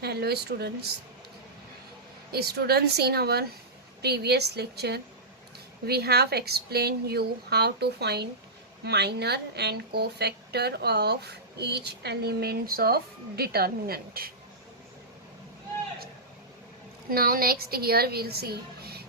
Hello students, in our previous lecture we have explained you how to find minor and cofactor of each elements of determinant. Now next here we'll see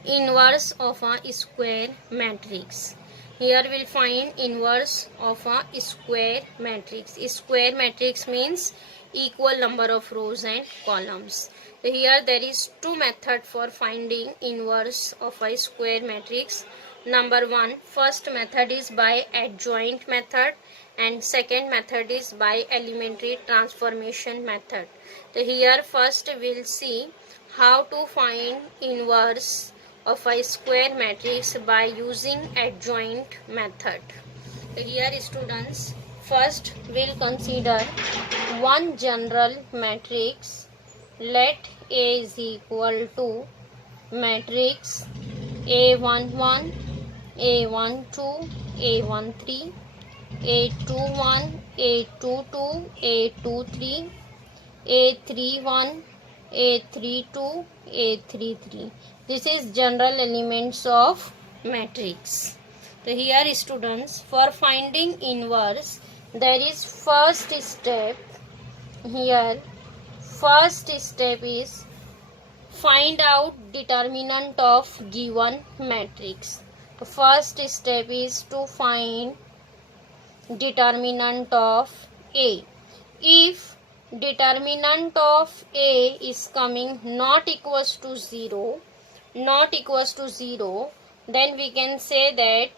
inverse of a square matrix. Here we'll find inverse of a square matrix. Square matrix means equal number of rows and columns. So here there is two method for finding inverse of a square matrix. Number one, first method is by adjoint method and second method is by elementary transformation method. So here first we'll see how to find inverse of a square matrix by using adjoint method. So here students, first we'll consider one general matrix. Let A is equal to matrix A11, A12, A13, A21, A22, A23, A31, A32, A33. This is general elements of matrix. So here students, for finding inverse there is first step. Here first step is find out determinant of given matrix. The first step is to find determinant of A. If determinant of A is coming not equals to 0, then we can say that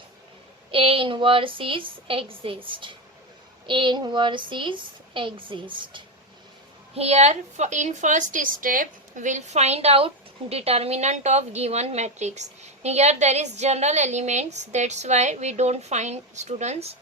A inverse is exist. A inverse is exist. Here in first step we'll find out determinant of given matrix. Here there is general elements, that's why we don't find students.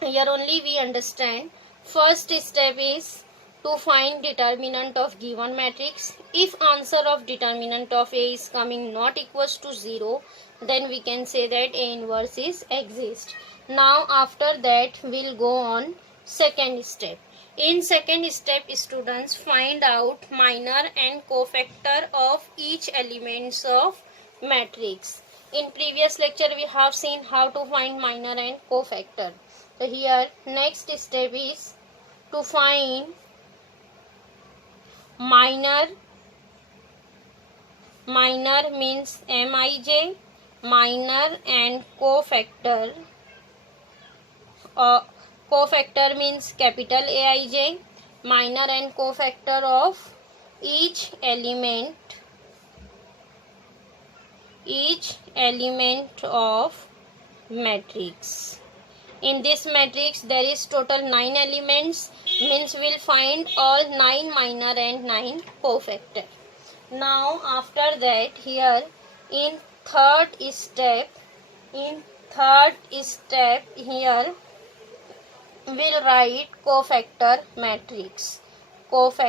Here only we understand. First step is to find determinant of given matrix. If answer of determinant of A is coming not equals to 0, then we can say that A inverse is exist. Now after that we'll go on second step. In second step students, find out minor and cofactor of each elements of matrix. In previous lecture we have seen how to find minor and cofactor. So here next step is to find minor means Mij, minor and cofactor. Cofactor means capital Aij, minor and cofactor of each element of matrix. In this matrix there is total 9 elements, means we'll find all 9 minor and 9 cofactor. Now after that here in third step here we'll write cofactor matrix of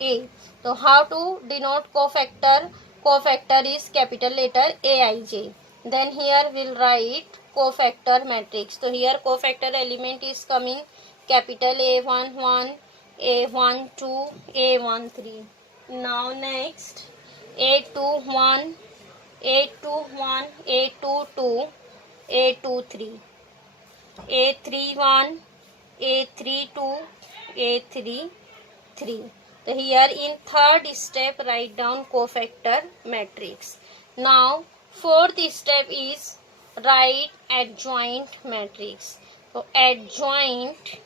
A. So how to denote cofactor? Cofactor is capital letter Aij. Then here we'll write cofactor matrix. So here cofactor element is coming capital A11, A12, A13. Now next A21, A22, A23, A31, A32, A33. So here in third step write down cofactor matrix. Now fourth step is write adjoint matrix. So adjoint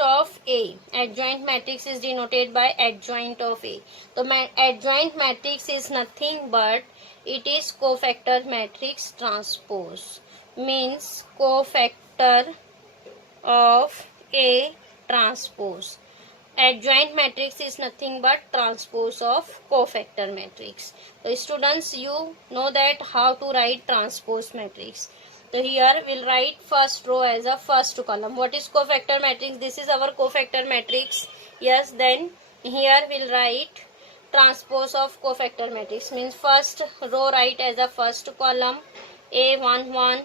of A. Adjoint matrix is denoted by adjoint of A. So adjoint matrix is nothing but it is cofactor matrix transpose, means cofactor of A transpose. Adjoint matrix is nothing but transpose of cofactor matrix. So students, you know that how to write transpose matrix. So here we'll write first row as a first column. What is cofactor matrix? This is our cofactor matrix. Yes, then here we'll write transpose of cofactor matrix, means first row write as a first column A11,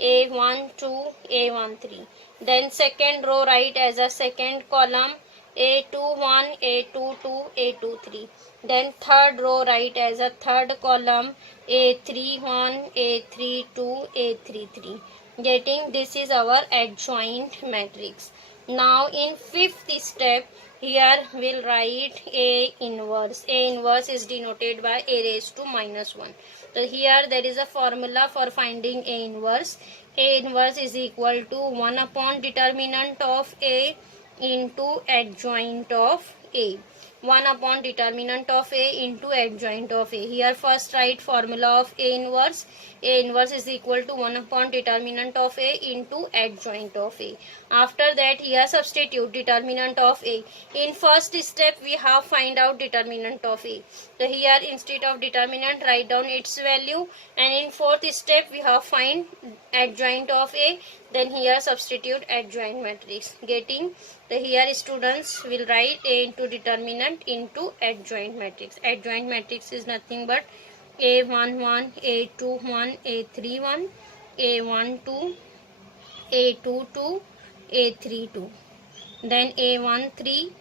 A1 2, A1 3. Then second row write as a second column A2 1, A2 2, A2 3. Then third row write as a third column A3 1, A3 2, A3 3. Getting this is our adjoint matrix. Now in fifth step, here we'll write A inverse. A inverse is denoted by A raised to minus 1. So here there is a formula for finding A inverse. A inverse is equal to 1 upon determinant of A into adjoint of A. 1 upon determinant of A into adjoint of A. Here first write formula of A inverse. A inverse is equal to 1 upon determinant of A into adjoint of A. After that here substitute determinant of A. In first step we have find out determinant of A. So here instead of determinant write down its value, and in fourth step we have find adjoint of A. Then here substitute adjoint matrix. Getting the here students will write A into determinant into adjoint matrix. Adjoint matrix is nothing but A1 1, A2 1, A3 1, A1 2, A2 2, A3 2. Then A1 3,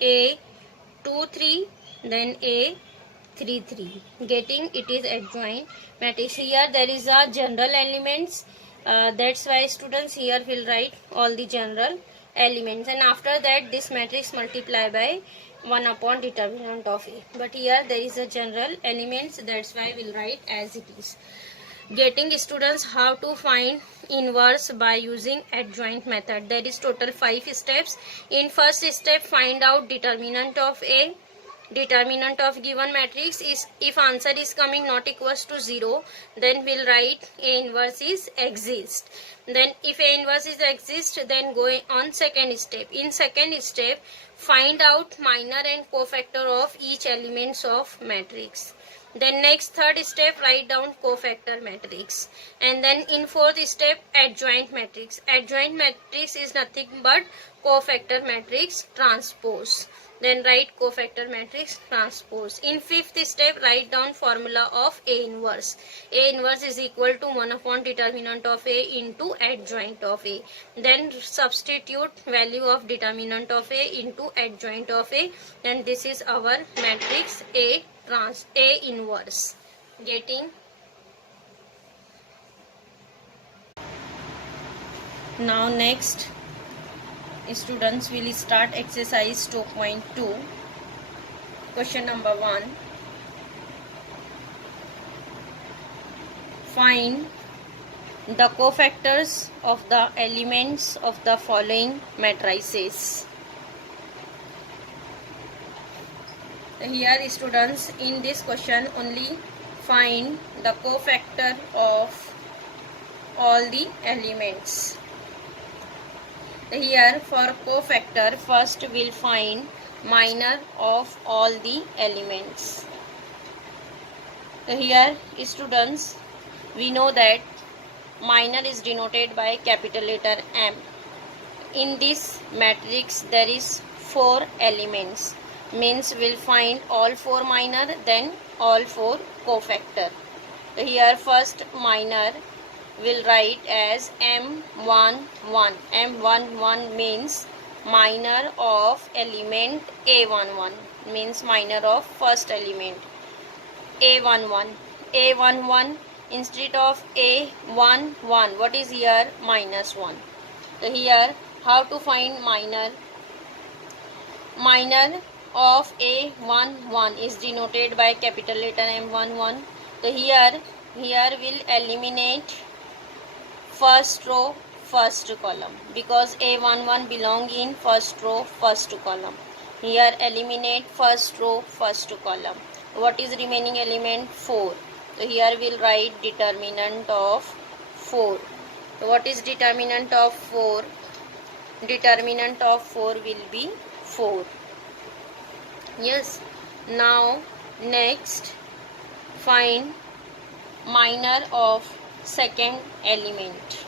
A2 3, then A3 3. Getting it is adjoint matrix. Here there is a general elements. That's why students here will write all the general elements, and after that this matrix multiply by 1 upon determinant of A. But here there is a general elements, that's why we'll write as it is. Getting students how to find inverse by using adjoint method. There is total 5 steps. In first step find out determinant of A. Determinant of given matrix is if answer is coming not equals to 0, then we'll write A inverse is exist. Then if A inverse is exist, then go on second step. In second step find out minor and cofactor of each elements of matrix. Then next third step write down cofactor matrix, and then in fourth step adjoint matrix. Adjoint matrix is nothing but cofactor matrix transpose. Then write cofactor matrix transpose. In fifth step write down formula of A inverse. A inverse is equal to 1 upon determinant of A into adjoint of A. Then substitute value of determinant of A into adjoint of A, and this is our matrix A inverse. Getting? Now next students will start exercise 2.2. Question number 1. Find the cofactors of the elements of the following matrices. Here students, in this question only find the cofactor of all the elements. Here for cofactor first we'll find minor of all the elements. Here students, we know that minor is denoted by capital letter M. In this matrix there is 4 elements, means we'll find all 4 minor, then all 4 cofactor. Here first minor will write as M11. M11 means minor of element A11, means minor of first element A11. A11 instead of A11, what is here? Minus 1. So here how to find minor? Minor of A11 is denoted by capital letter M11. So here we'll eliminate first row first column, because A11 belong in first row first column. Here eliminate first row first column. What is remaining element? 4. So here we'll write determinant of 4. So what is determinant of 4? Determinant of 4 will be 4. Yes. Now next find minor of second element.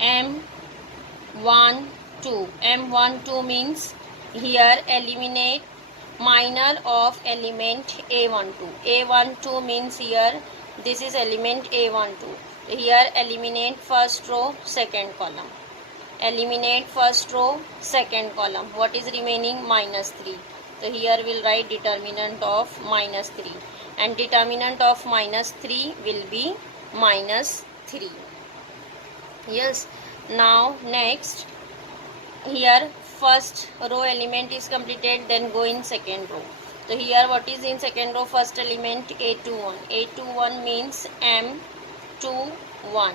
M12. M12 means here eliminate minor of element A12. A12 means here this is element A12. Here eliminate first row, second column. Eliminate first row, second column. What is remaining? -3. So here we'll write determinant of -3, and determinant of -3 will be -3. Yes. Now next, here first row element is completed, then go in second row. So here what is in second row? First element A21. A21 means M21.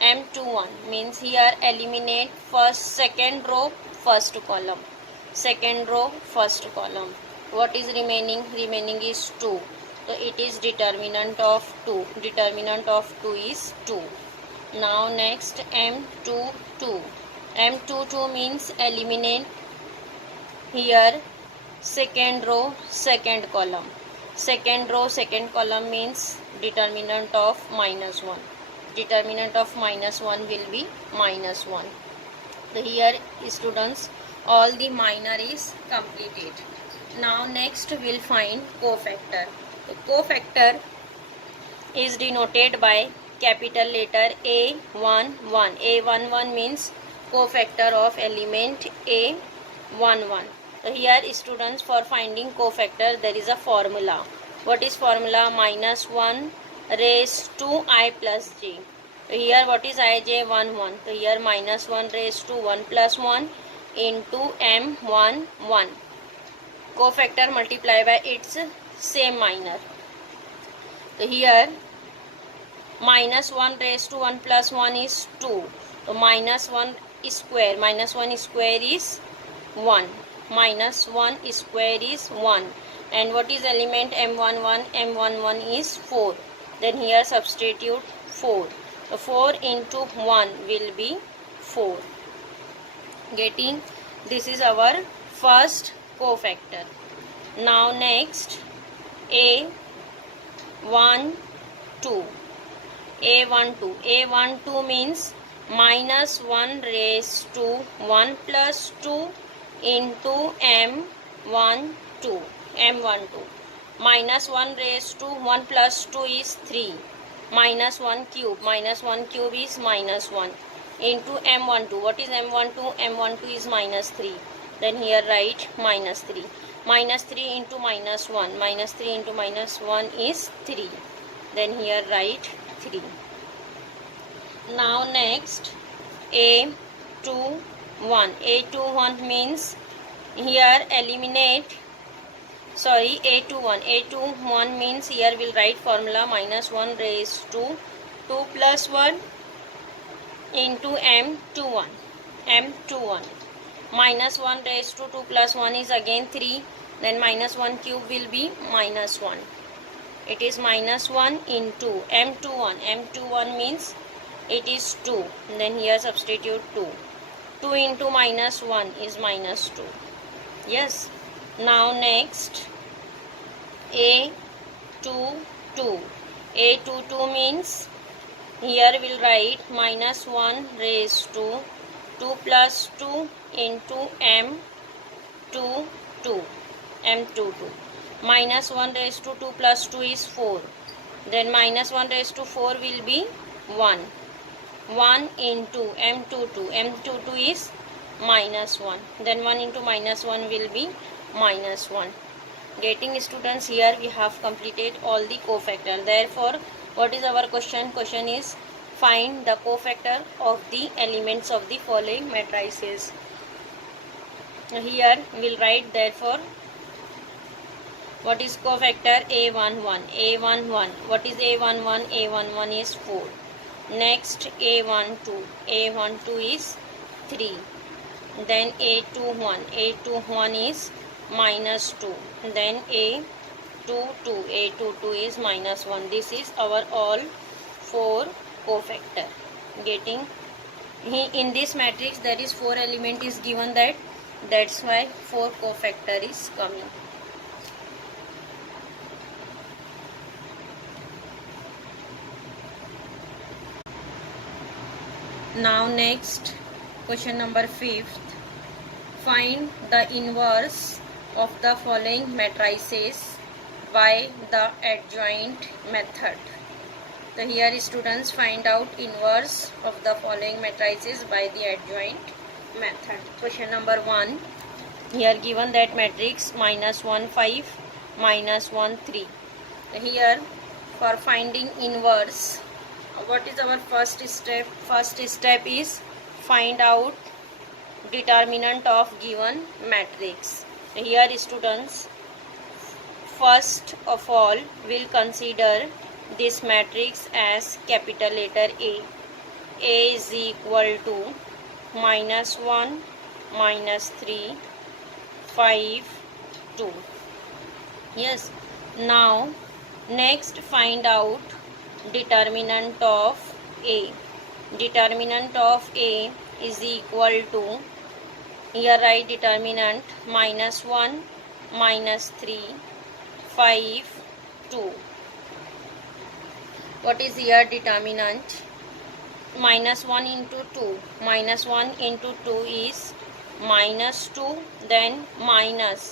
M21 means here eliminate first second row, first column. Second row, first column. What is remaining? Remaining is 2. So it is determinant of 2. Determinant of 2 is 2. Now next M22. M22 means eliminate here second row, second column. Second row, second column means determinant of -1. Determinant of -1 will be -1. So here students, all the minor is completed. Now next we'll find cofactor. The cofactor is denoted by capital letter A11. A11 means cofactor of element A11. So here students, for finding cofactor there is a formula. What is formula? -1 raised to I plus j. So here what is ij? 1 1. So here -1 raised to 1 plus 1 into M11. Cofactor multiply by its same minor. So here -1 raised to 1 plus 1 is 2. So -1 square. -1 square is 1. -1 square is 1. And what is element M11? M11 is 4. Then here substitute 4. So 4 into 1 will be 4. Getting, this is our first cofactor. Now next A12. A12. A12 means -1 raised to 1 plus 2 into M12. M12. -1 raised to 1 plus 2 is 3. -1 cube. -1 cube is -1 into M12. What is M12? M12 is -3. Then here write -3. -3 into -1. -3 into -1 is 3. Then here write 3. Now next A21. A21 means here eliminate, sorry, A21. A21 means here we'll write formula -1 raised to 2 plus 1 into M21. M21. -1 raised to 2 plus 1 is again 3. Then -1 cube will be -1. It is -1 into M21. M21 means it is 2. Then here substitute 2. 2 into -1 is -2. Yes. Now next A22. A22 means here we'll write -1 raised to 2 plus 2 into M22. M22. -1 raised to 2 plus 2 is 4. Then -1 raised to 4 will be 1. 1 into M22. M22 is -1. Then 1 into -1 will be -1. Getting students, here we have completed all the cofactor. Therefore, what is our question? Question is find the cofactor of the elements of the following matrices. Here we'll write therefore what is cofactor? A11. A11. What is A11? A11 is 4. Next A12. A12 is 3. Then A21. A21 is -2. Then A22. A22 is -1. This is our all 4 cofactor. Getting, in this matrix there is 4 element is given, that's why 4 cofactor is coming. Now next question number 5th. Find the inverse of the following matrices by the adjoint method. So here students find out inverse of the following matrices by the adjoint method. Question number 1. Here given that matrix -1 5 -1 3. Here for finding inverse, what is our first step? First step is find out determinant of given matrix. Here students, first of all will consider this matrix as capital letter A. A is equal to -1 -3 5 2. Yes. Now next find out determinant of A. Determinant of A is equal to, here write determinant -1 -3 5 2. What is here determinant? -1 into 2. -1 into 2 is -2, then minus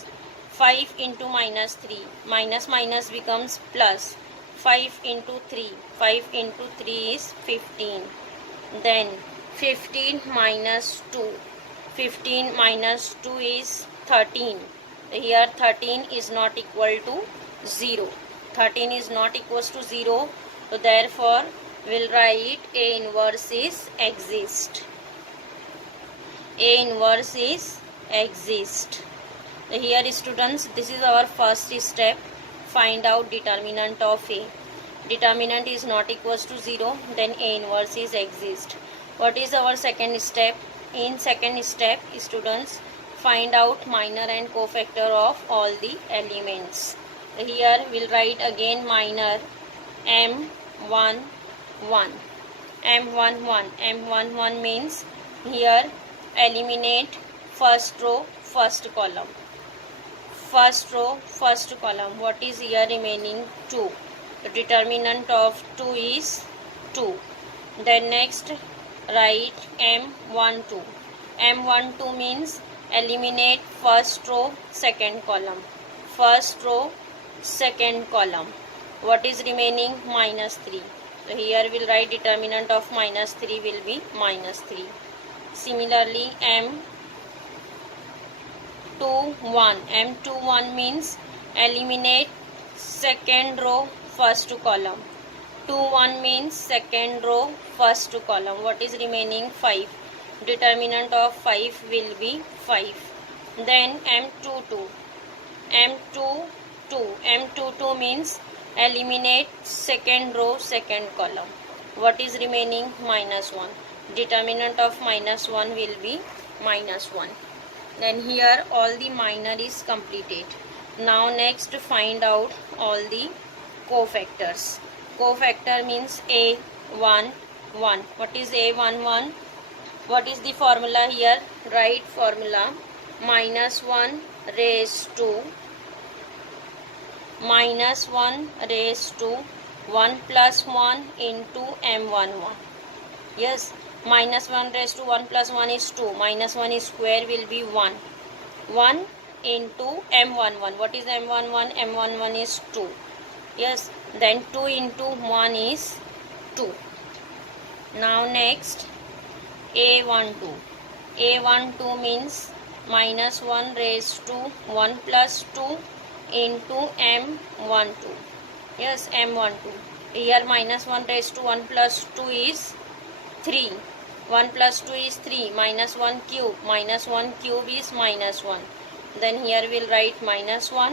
5 into -3. Minus becomes plus. 5 into 3. 5 into 3 is 15. Then 15 minus 2. 15 minus 2 is 13. Here 13 is not equal to 0. 13 is not equals to 0. So therefore we'll write A inverse is exist. A inverse is exist. Here students, this is our first step. Find out determinant of A. Determinant is not equals to 0, then A inverse is exist. What is our second step? In second step, students, find out minor and cofactor of all the elements. Here we'll write again minor M11. M11 means here eliminate first row, first column. First row, first column. What is here remaining? 2. The determinant of 2 is 2. Then next write M12. M12 means eliminate first row, second column. First row, second column. What is remaining? -3. So here we'll write determinant of -3 will be -3. Similarly M21 means eliminate second row, first column. 21 means second row, first column. What is remaining? 5. Determinant of 5 will be 5. Then M22. M22 means eliminate second row, second column. What is remaining? -1. Determinant of -1 will be -1. Then here all the minor is completed. Now next find out all the cofactors. Cofactor means A11. What is A11? What is the formula here? Write formula -1 raised to 1 plus 1 into M11. Yes, -1 raised to 1 plus 1 is 2. -1 is square will be 1. 1 into M11. What is M11? M11 is 2. Yes, then 2 into 1 is 2. Now next A12. A12 means -1 raised to 1 plus 2 into M12. Yes, M12. Here -1 raised to 1 plus 2 is 3. 1 plus 2 is 3. -1 cube. -1 cube is -1. Then here we'll write -1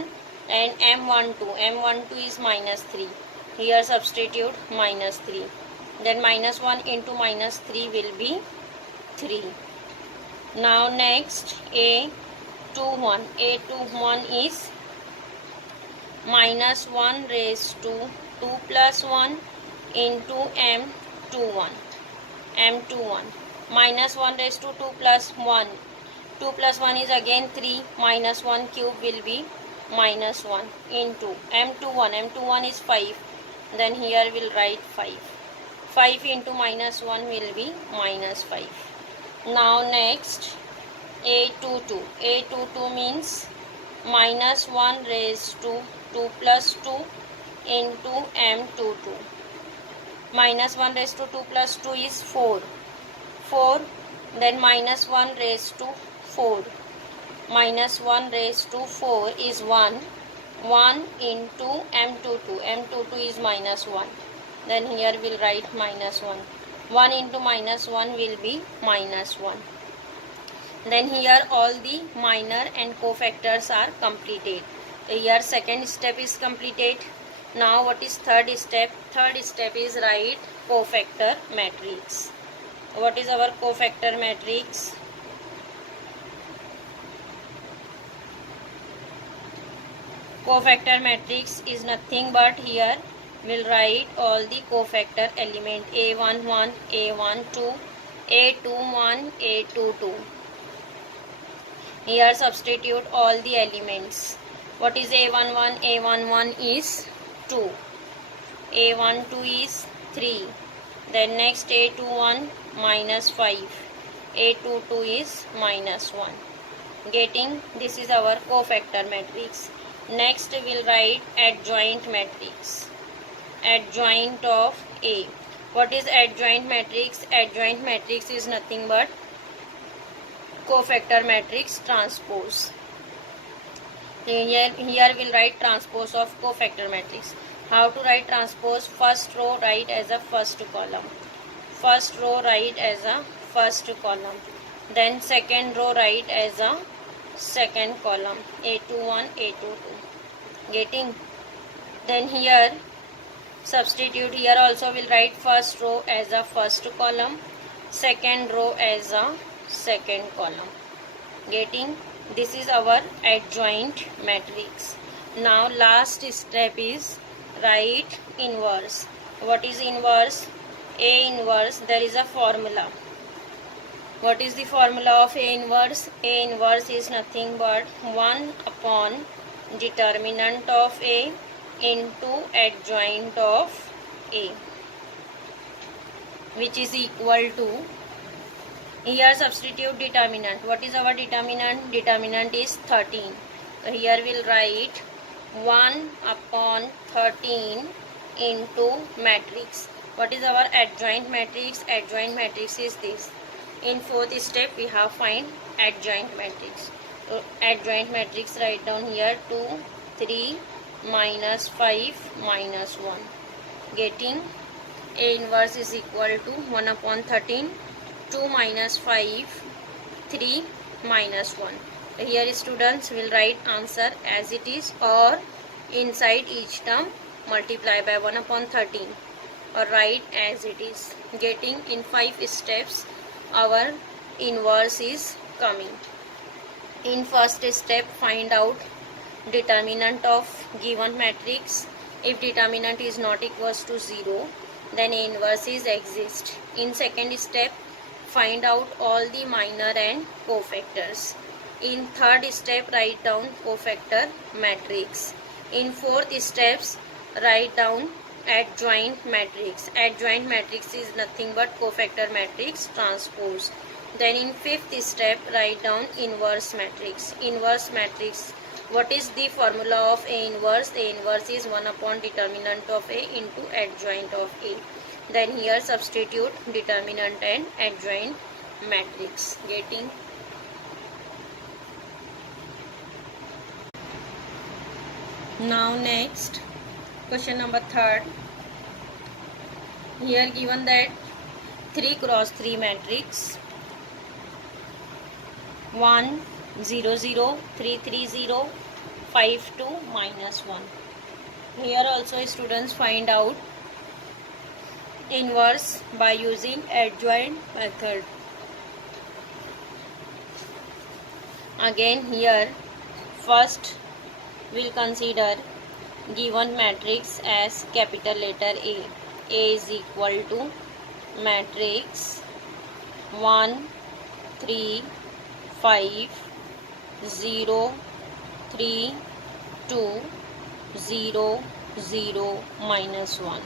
and M12. M12 is -3. Here substitute -3. Then -1 into -3 will be 3. Now next A21. A21 is -1 raised to 2 plus 1 into M21. M21. -1 raised to 2 plus 1. 2 plus 1 is again 3. -1 cube will be -1 into M21. M21 is 5. Then here we'll write 5. 5 into -1 will be -5. Now next A22. A22 means minus 1 raised to 2 plus 2 into m22. Minus 1 raised to 2 plus 2 is 4. 4, then minus 1 raised to 4. Minus 1 raised to 4 is 1. 1 into m22. m22 is minus 1. Then here we'll write minus 1. 1 into minus 1 will be minus 1. Then here all the minor and cofactors are completed. Here second step is completed. Now what is third step? Third step is write cofactor matrix. What is our cofactor matrix? Cofactor matrix is nothing but here we'll write all the cofactor element A11, A12, A21, A22. Here substitute all the elements. What is A11? A11 is 2. A12 is 3. Then next A21 minus 5. A22 is minus 1. Getting? This is our cofactor matrix. Next we'll write adjoint matrix. Adjoint of A. What is adjoint matrix? Adjoint matrix is nothing but cofactor matrix transpose. Here we'll write transpose of cofactor matrix. How to write transpose? First row write as a first column. First row write as a first column. Then second row write as a second column. A21, A22. Getting? Then here substitute. Here also we'll write first row as a first column. Second row as a second column. Getting? This is our adjoint matrix. Now last step is write inverse. What is inverse? A inverse, there is a formula. What is the formula of A inverse? A inverse is nothing but 1 upon determinant of A into adjoint of A, which is equal to, here substitute determinant. What is our determinant? Determinant is 13. So here we'll write 1 upon 13 into matrix. What is our adjoint matrix? Adjoint matrix is this. In fourth step we have find adjoint matrix. So adjoint matrix write down here 2, 3, minus 5, minus 1. Getting? A inverse is equal to 1 upon 13, 2 minus 5, 3 minus 1. Here students will write answer as it is, or inside each term multiply by 1 upon 13, or write as it is. Getting? In 5 steps our inverse is coming. In first step find out determinant of given matrix. If determinant is not equals to 0, then A inverse is exist. In second step find out all the minor and cofactors. In third step write down cofactor matrix. In fourth steps write down adjoint matrix. Adjoint matrix is nothing but cofactor matrix transpose. Then in fifth step write down inverse matrix. Inverse matrix. What is the formula of A inverse? A inverse is 1 upon determinant of A into adjoint of A. Then here substitute determinant and adjoint matrix. Getting? Now next question number 3rd. Here given that 3 cross 3 matrix 1 0 0 3 3 0 5 2 minus 1. Here also students find out inverse by using adjoint method. Again here first we'll consider given matrix as capital letter A. A is equal to matrix 1 3 5 0 3 2 0 0 minus 1.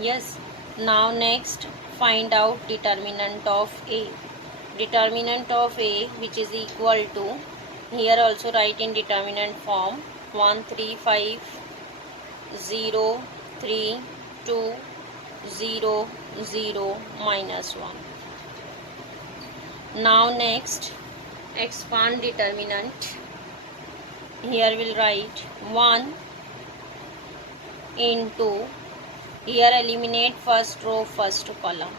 Yes. Now next find out determinant of A. Determinant of A, which is equal to Here also write in determinant form 1 3 5 0 3 2 0 0 minus 1. Now next expand determinant. Here we'll write 1 into, here eliminate first row first column.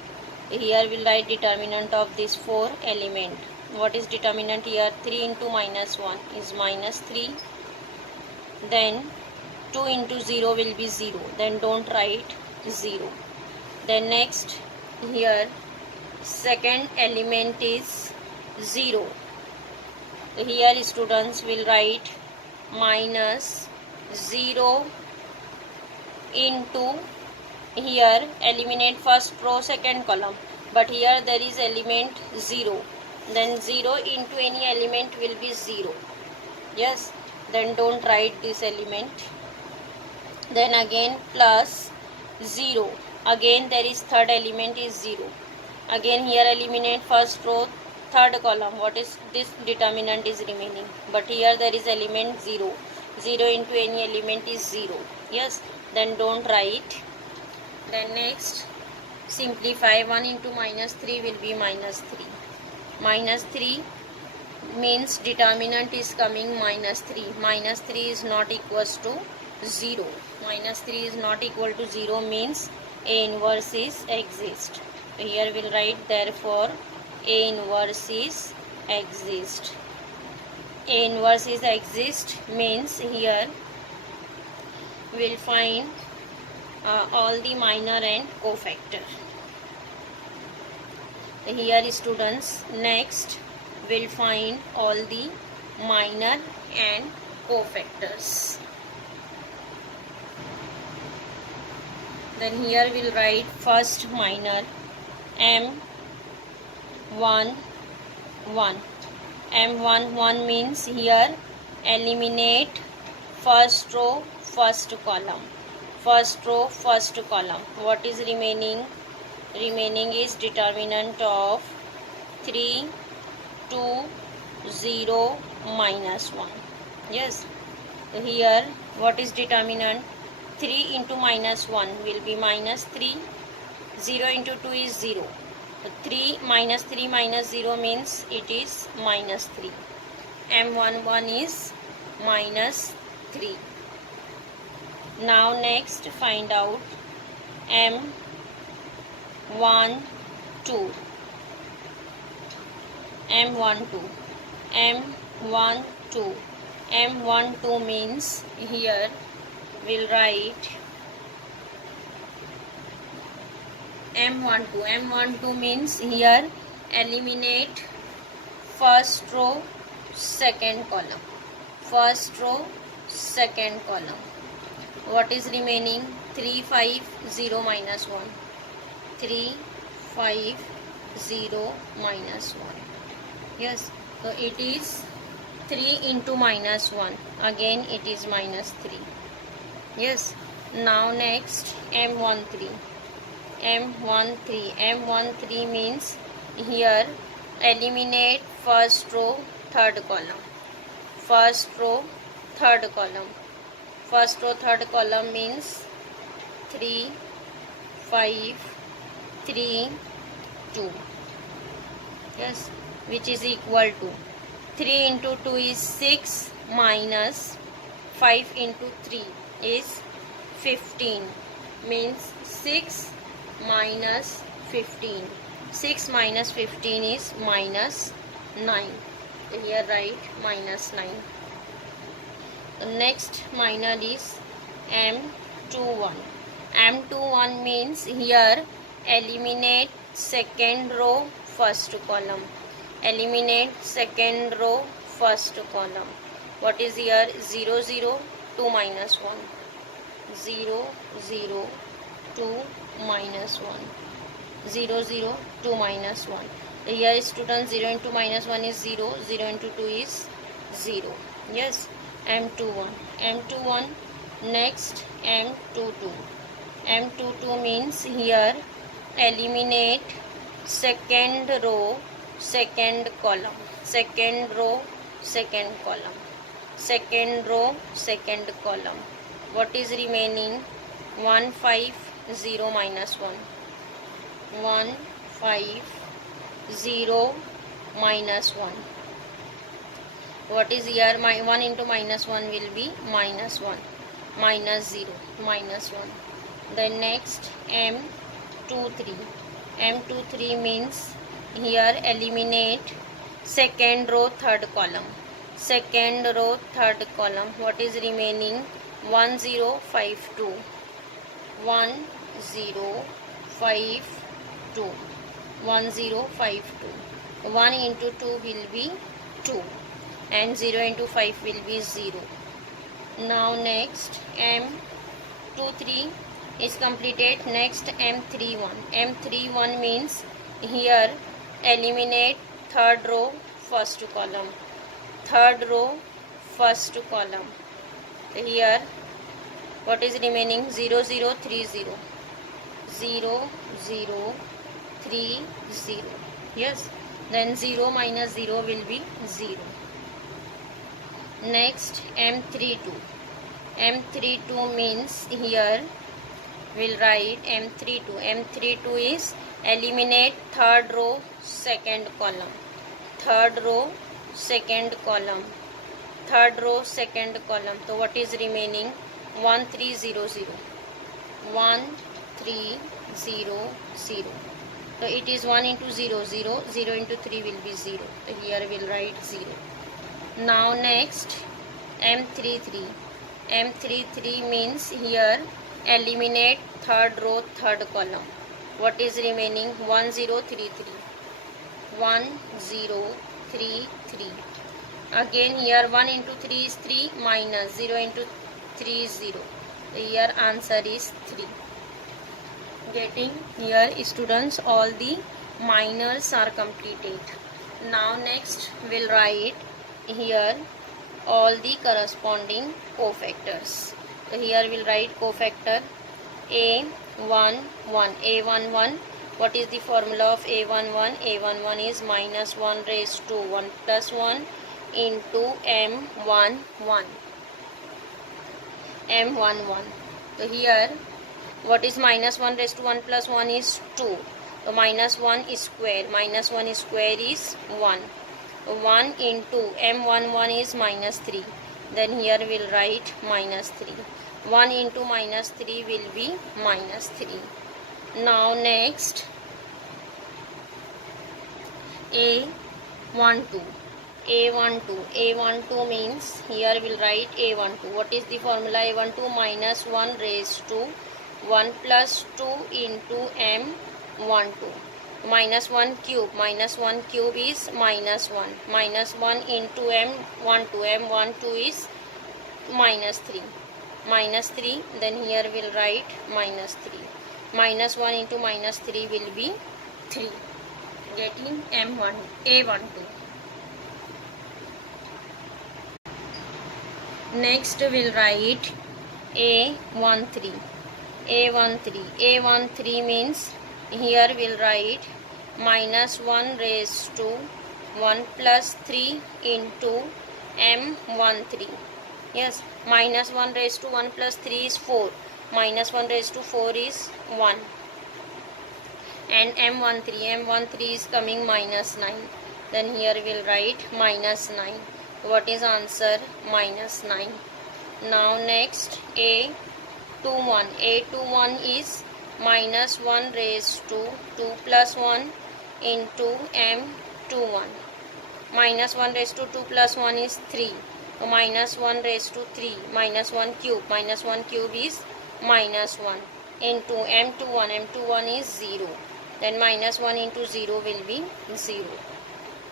Here we'll write determinant of this 4 element. What is determinant here? 3 into minus 1 is minus 3. Then 2 into 0 will be 0. Then don't write 0. Then next here second element is 0. Here students will write minus 0 into, here eliminate first row second column, but here there is element 0. Then 0 into any element will be 0. Yes, then don't write this element. Then again plus 0. Again there is third element is 0. Again here eliminate first row third column. What is this? Determinant is remaining, but here there is element 0. 0 into any element is 0. Yes, then don't write. Then next simplify. 1 into minus 3 will be minus 3. Minus 3 means determinant is coming minus 3. Minus 3 is not equals to 0. Minus 3 is not equal to 0 means A inverse is exist. Here we'll write therefore A inverse is exist. A inverse is exist means here we'll find all the minor and cofactor. Here students next will find all the minor and cofactors. Then here we'll write first minor M1 1. M1 1 means here eliminate first row first column. First row first column. What is remaining? Remaining is determinant of 3 2 0 minus 1. Yes, here what is determinant? 3 into minus 1 will be minus 3. 0 into 2 is 0. 3 minus 0 means it is minus 3. M11 is minus 3. Now next find out M12. M12. M12. M12 means here we'll write M12. M12 means here eliminate first row second column. First row second column. What is remaining? 3 5 0 minus 1. 3 5 0 minus 1. Yes, so it is 3 into minus 1. Again it is minus 3. Yes, now next M13. M13. M13 means here eliminate first row third column. First row third column. First row third column means 3 5 3 2. Yes, which is equal to 3 into 2 is 6 minus 5 into 3 is 15, means 6 minus 15. 6 minus 15 is minus 9. So here write minus 9. The next minor is M21. M21 means here eliminate second row first column. Eliminate second row first column. What is here? 0 0 2 minus 1. 0 0 2 minus 1. 0 0 2 minus 1. Here students 0 into minus 1 is 0. 0 into 2 is 0. Yes, M21. M21. Next M22. M22 means here eliminate second row second column. Second row second column. Second row, second column. What is remaining? 1 5 0 minus 1. 1 5 0 minus 1. What is here? 1 into minus 1 will be minus 1. Minus 0, minus 1. Then next M23. M23 means here eliminate second row, third column. Second row, third column. What is remaining? 1 0 5 2. 1 0 5 2. 1 0 5 2. 1 into 2 will be 2 and 0 into 5 will be 0. Now next M23 is completed. Next M31. M31 means here eliminate third row, first column. Third row, first column. Here what is remaining? 0 0 3 0. 0 0 3 0. Yes. Then 0 minus 0 will be 0. Next M32. M32 means here we'll write M32. M32 is eliminate third row, second column. Third row, second column. Third row, second column. So what is remaining? 1 3 0 0. 1 3 0 0. So it is 1 into 0 0. 0 into 3 will be 0. So here we'll write 0. Now next M33. M33 means here eliminate third row, third column. What is remaining? 1 0 3 3. 1 0 3 3. Again here 1 into 3 is 3 minus 0 into 3 is 0. Here answer is 3. Getting here students, all the minors are completed. Now next we'll write here all the corresponding cofactors. So here we'll write cofactor A11. A11. What is the formula of A11? A11 is minus 1 raised to 1 plus 1 into M11. M11. So here what is minus 1 raised to 1 plus 1 is 2. So minus 1 is square. Minus 1 is square is 1. 1 into M11 is minus 3. Then here we'll write minus 3. 1 into minus 3 will be minus 3. Now next A12. A12 means here we'll write A12. What is the formula? A12 minus 1 raised to 1 plus 2 into M12. Minus 1 cube. Minus 1 cube is minus 1. Minus 1 into M12. M12 is minus 3. Minus 3. Then here we'll write minus 3. Minus 1 into minus 3 will be 3. Getting A12. Next we'll write A13. A13 means here we'll write minus 1 raised to 1 plus 3 into M13. Yes, minus 1 raised to 1 plus 3 is 4. Minus 1 raised to 4 is 1. And M13 is coming minus 9. Then here we'll write minus 9. What is answer? Minus 9. Now next A21. A21 is minus 1 raised to 2 plus 1 into M21. Minus 1 raised to 2 plus 1 is 3. So minus 1 raised to 3. Minus 1 cube. Minus 1 cube is minus 1 into M21. M21 is 0. Then minus 1 into 0 will be 0.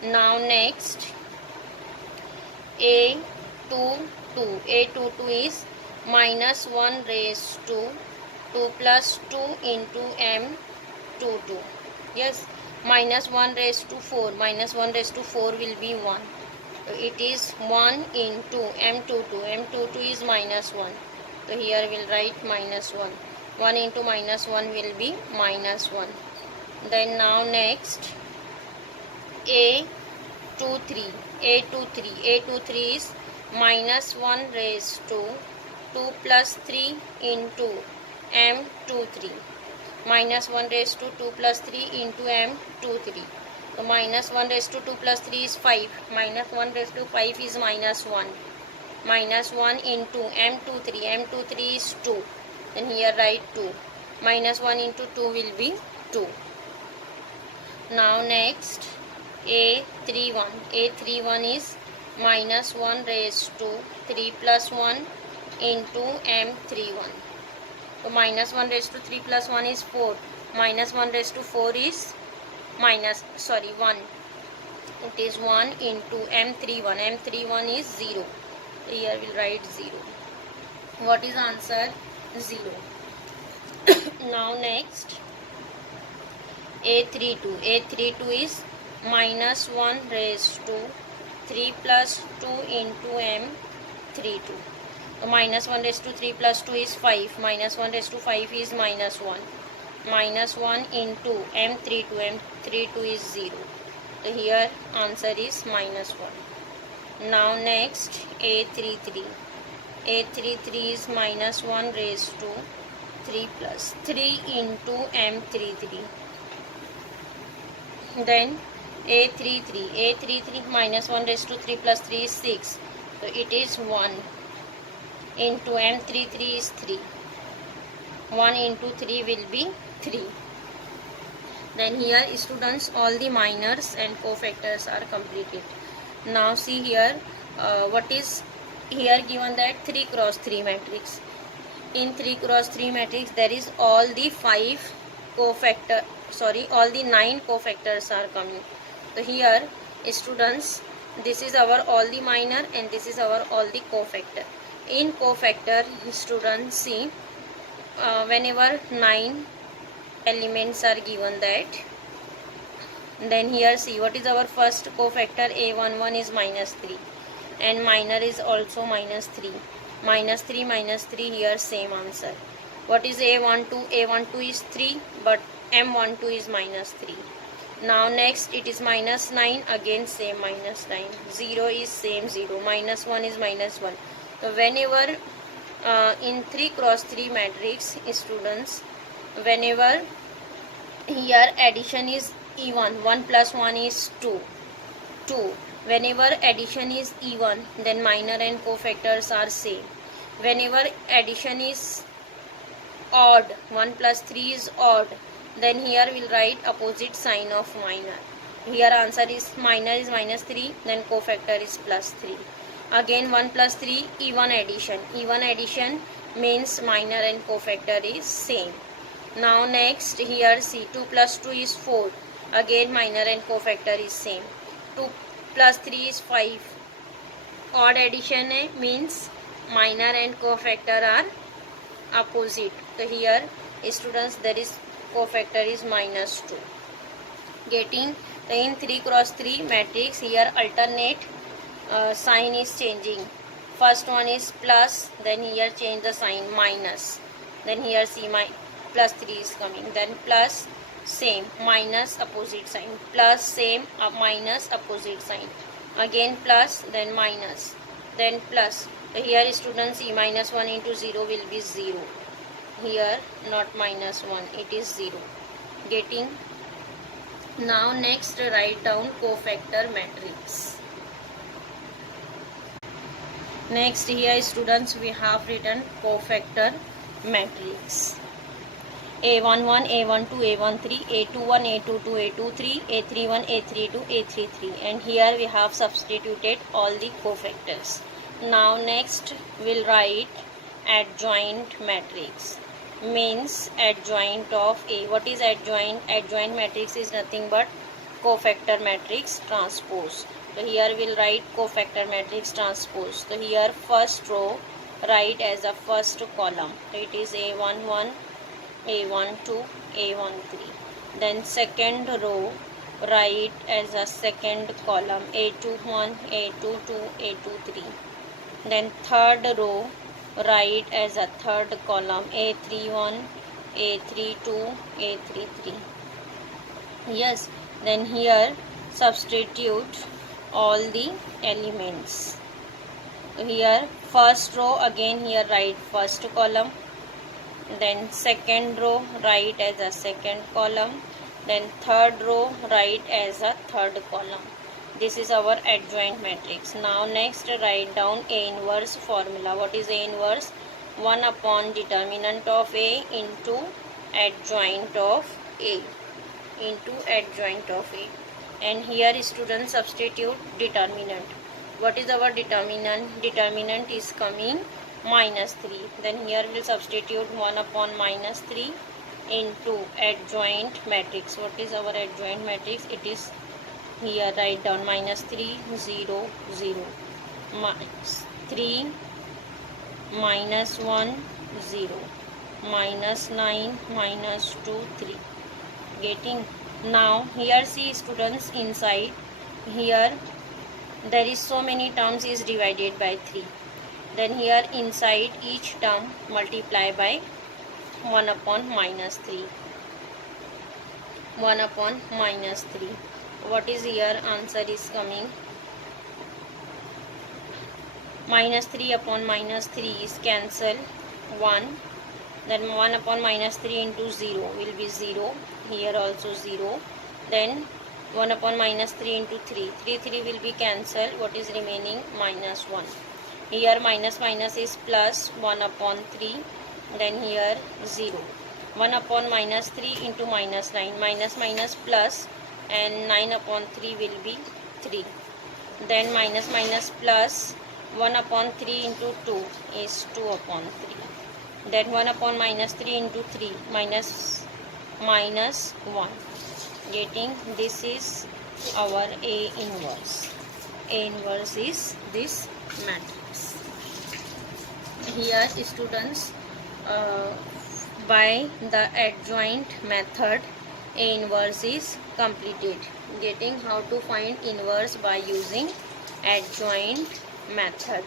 Now next A22. A22 is minus 1 raised to 2 plus 2 into M22. Yes, minus 1 raised to 4. Minus 1 raised to 4 will be 1. So it is 1 into M22. M22 is minus 1. So here we'll write minus 1. 1 into minus 1 will be minus 1. Then now next A 3. A23 is minus 1 raised to 2 plus 3 into M23. Minus 1 raised to 2 plus 3 into M23. So minus 1 raised to 2 plus 3 is 5. Minus 1 raised to 5 is minus 1. Minus 1 into M23. M23 is 2. Then here write 2. Minus 1 into 2 will be 2. Now next A31. A31 is minus 1 raised to 3 plus 1 into M31. So minus 1 raised to 3 plus 1 is 4. Minus 1 raised to 4 is 1. It is 1 into M31. M31 is 0. Here we'll write 0. What is answer? 0. Now next A32. A32 is minus 1 raised to 3 plus 2 into M32. So minus 1 raised to 3 plus 2 is 5. Minus 1 raised to 5 is minus 1. Minus 1 into M32. M32 is 0. So here answer is minus 1. Now next A33. A33 is minus 1 raised to 3 plus 3 into M33. Then A33. A33 minus 1 raised to 3 plus 3 is 6. So it is 1 into M33 is 3. 1 into 3 will be 3. Then here students, all the minors and cofactors are completed. Now see here what is here given, that 3 cross 3 matrix. In 3 cross 3 matrix there is all the 9 cofactors are coming. So here students, this is our all the minor and this is our all the cofactor. In cofactor students, see whenever 9 elements are given, that then here see what is our first cofactor. A11 is minus 3 and minor is also minus 3. Minus 3 minus 3, here same answer. What is A12? A12 is 3 but M12 is minus 3. Now next it is minus 9, again same minus 9. 0 is same 0. Minus 1 is minus 1. So whenever in 3 cross 3 matrix students, whenever here addition is even, 1 plus 1 is 2. Whenever addition is even, then minor and cofactors are same. Whenever addition is odd, 1 plus 3 is odd, then here we'll write opposite sign of minor. Here answer is minor is minus 3, then cofactor is plus 3. Again 1 plus 3, even addition. Even addition means minor and cofactor is same. Now next here see 2 plus 2 is 4. Again minor and cofactor is same. 2 plus 3 is 5. Odd addition means minor and cofactor are opposite. So here students, there is cofactor is minus 2. Getting in 3 cross 3 matrix, here alternate sign is changing. First one is plus, then here change the sign minus. Then here see my plus 3 is coming. Then plus same, minus opposite sign. Plus same, minus opposite sign. Again plus, then minus, then plus. So here students see minus 1 into 0 will be 0. Here not minus 1, it is 0. Getting. Now next write down cofactor matrix. Next here students, we have written cofactor matrix. A11, A12, A13, A21, A22, A23, A31, A32, A33, and here we have substituted all the cofactors. Now next we'll write adjoint matrix, means adjoint of A. What is adjoint? Adjoint matrix is nothing but cofactor matrix transpose. So here we'll write cofactor matrix transpose. So here first row write as a first column. So it is A11, A12, A13. Then second row write as a second column A21, A22, A23. Then third row write as a third column A31, A32, A33. Yes, then here substitute all the elements. Here first row, again here write first column, then second row write as a second column, then third row write as a third column. This is our adjoint matrix. Now next write down A inverse formula. What is A inverse? 1 upon determinant of A into adjoint of A, into adjoint of A. And here students substitute determinant. What is our determinant? Determinant is coming -3. Then here we will substitute 1 upon -3 into adjoint matrix. What is our adjoint matrix? It is here write down -3 0 0, -3 -1 0, -9 -2 3. Getting? Now here see students, inside here there is so many terms is divided by 3. Then here inside each term multiply by 1 upon -3. 1 upon -3. What is here? Answer is coming -3 upon -3 is cancel 1. Then 1 upon -3 into 0 will be 0. Here also 0. Then 1 upon -3 into 3. 3 will be cancelled. What is remaining? -1. Here minus is plus 1 upon 3. Then here 0. 1 upon -3 into -9. Minus plus, and 9 upon 3 will be 3. Then minus plus 1 upon 3 into 2 is 2 upon 3. Then 1 upon -3 into 3 minus 1. Getting? This is our A inverse. A inverse is this matrix. Here students, by the adjoint method, A inverse is completed. Getting? How to find inverse by using adjoint method.